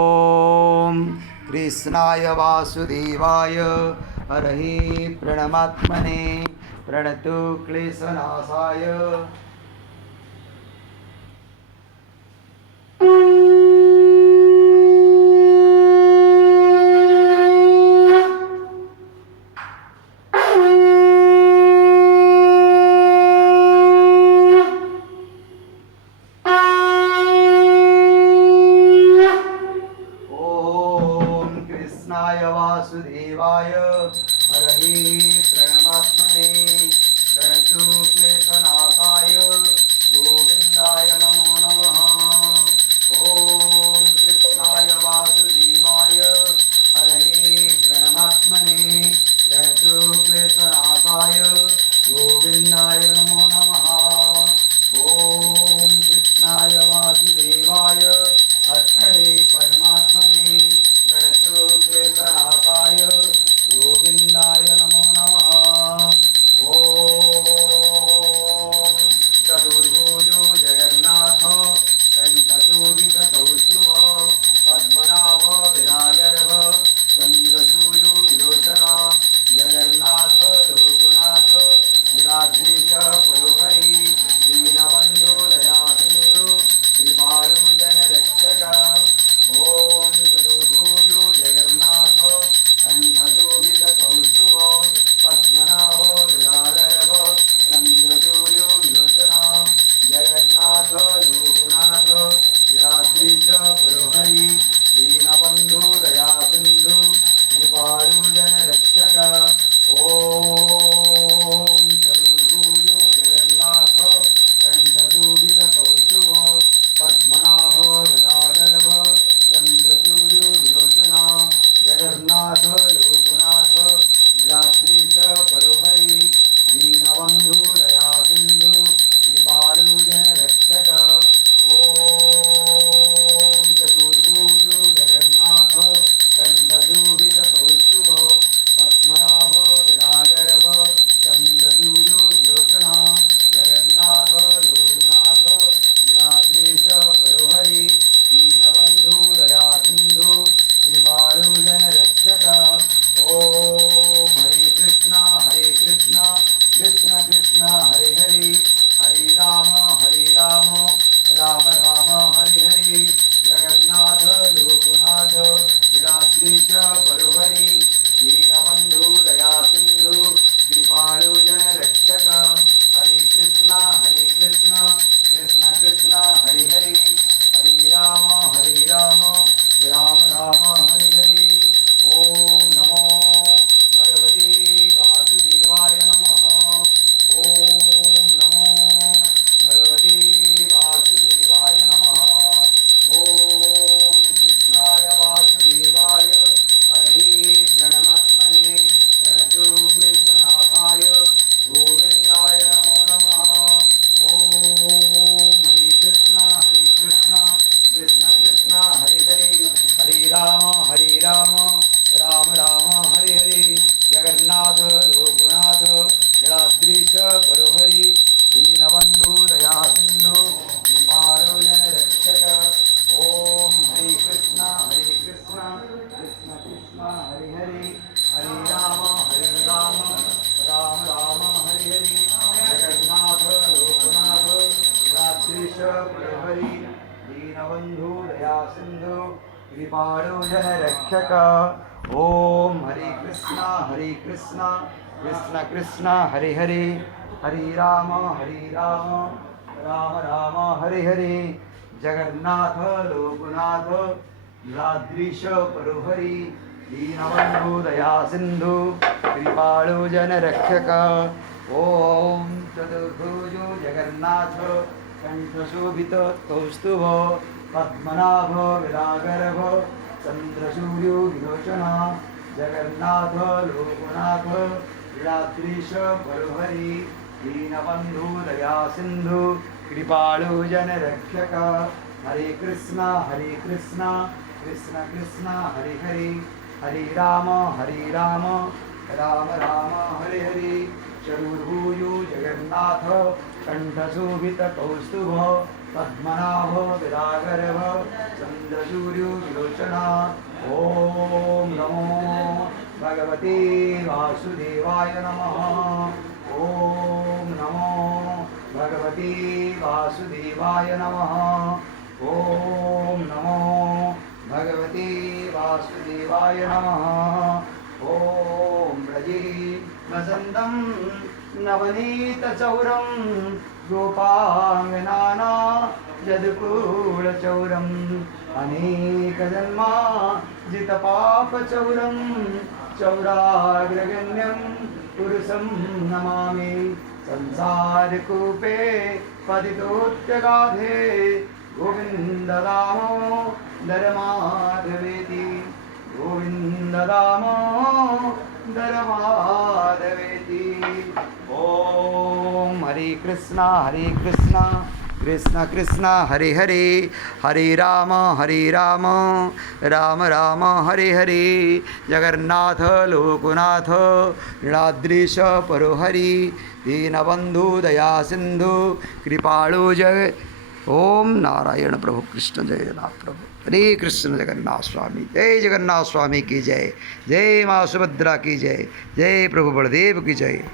ॐ कृष्णाय वासुदेवाय हरहि प्रणमात्मने प्रणतु क्लेशनाशाय वासुदेवाय हरहि प्रणमात्मने प्रणतु क्लेशनाशाय गोविन्दाय नमो नमः। ॐ कृष्णाय वासुदेवाय हरहि प्रणमात्मने प्रणतु क्लेशनाशाय गोविन्दाय नमो नमः। ॐ कृष्णाय वासुदेवाय हरहि परमात्मने प्रणतु क्लेशनाशाय गोविन्दाय नमो नमः। ॐ चतुर्भुजो जगन्नाथ कंठशोभितकौस्तुभ पद्मनाभ विरागर्भ चन्द्रसूर्यो विलोचन जगन्नाथ लोकनाथ निराद्रीश पुरोहरि दीनबन्धो दयासिन्धु कृपालु जनरक्षक। ॐ चतुर्भुजो जगन्नाथ कंठशोभितकौस्तुभ पद्मनाभ विरागर्भ चन्द्रसूर्यो विलोचन जगन्नाथ लोकनाथ निराद्रीश पुरोहरि दीनबन्धु दयासिन्धु कृपालु जनरक्षक। ॐ चतुर्भुजो जगन्नाथ कंठशोभितकौस्तुभ पद्मनाभ विरागर्भ चन्द्रसूर्यो विलोचन जगन्नाथ लोकनाथ निराद्रीश पुरोहरि दीनबन्धु दयासिन्धु कृपालु जनरक्षक। ॐ चतुर्भुजो जगन्नाथ कंठशोभितकौस्तुभ पद्मनाभ विरागर्भ चन्द्रसूर्यो विलोचन जगन्नाथ लोकनाथ निराद्रीश पुरोहरि दीनबन्धु दयासिन्धु कृपालु जनरक्षक। ॐ हरे कृष्ण कृष्ण कृष्ण हरे हरे हरे राम राम राम हरे हरे जगन्नाथ लोकनाथ निराद्रीश पुरोहरि दीनबन्धु दयासिन्धु कृपालु जनरक्षक। हरे कृष्ण कृष्ण कृष्ण हरे हरे हरे राम राम राम हरे हरे। ॐ नमो भगवते वासुदेवाय नमः। ॐ नमो भगवते वासुदेवाय नमः। ॐ कृष्णाय वासुदेवाय हरहि प्रणमात्मने प्रणतु क्लेशनाशाय गोविन्दाय नमो नमः। ॐ हरे कृष्ण कृष्ण कृष्ण हरे हरे हरे राम राम राम हरे हरे जगन्नाथ लोकनाथ निराद्रीश पुरोहरि दीनबन्धु दयासिन्धु कृपालु जनरक्षक। ॐ हरे कृष्ण कृष्ण कृष्ण हरे हरे हरे राम राम राम हरे हरे जगन्नाथ लोकनाथ निराद्रीश पुरोहरि दीनबन्धु दयासिन्धु कृपालु जनरक्षक। ॐ हरे कृष्ण कृष्ण कृष्ण हरे हरे हरे राम राम हरे हरे जगन्नाथ लोकनाथ निराद्रीश पुरोहरि दीनबन्धु दयासिन्धु कृपालु जनरक्षक। ॐ चतुर्भुजो जगन्नाथ कंठशोभितकौस्तुभ पद्मनाभ विरागर्भ चन्द्रसूर्यो विलोचन जगन्नाथ लोकनाथ निराद्रीश पुरोहरि दीनबन्धु दयासिन्धु कृपालु जनरक्षक। हरे कृष्ण कृष्ण कृष्ण हरे हरे हरे राम राम राम हरे हरे चतुर्भुजो जगन्नाथ कंठशोभितकौस्तुभ पद्मनाभ विरागर्भ चंद्रसूर्यो विलोचना। ओम नमो भगवते वासुदेवाय नमः। ओम नमो भगवते वासुदेवाय नमः। ओम नमो भगवते वासुदेवाय नमः। ओम व्रजे वसन्तं नवनीतचौरं गोपाङ्गनाना यदुकूलचौरम् अनेकजन्मा जितपापचौरं चौराग्रगण्यं पुरुषं नमामि। संसारकूपे पतितोत्यगाधे गोविन्ददामोदर माधवेति। गोविन्ददामोदर माधवेति। ॐ हरे कृष्णा कृष्ण कृष्ण हरे हरे, हरे राम राम राम हरे हरे। जगन्नाथ लोकनाथ नीलाद्रीश परोहरि दीनबंधु दया सिंधु कृपाळु जय। ओम नारायण प्रभु कृष्ण जगन्नाथ प्रभु। हरे कृष्ण जगन्नाथ स्वामी, जय जगन्नाथ स्वामी की जय। जय माँ सुभद्रा की जय। जय प्रभु बलदेव की जय।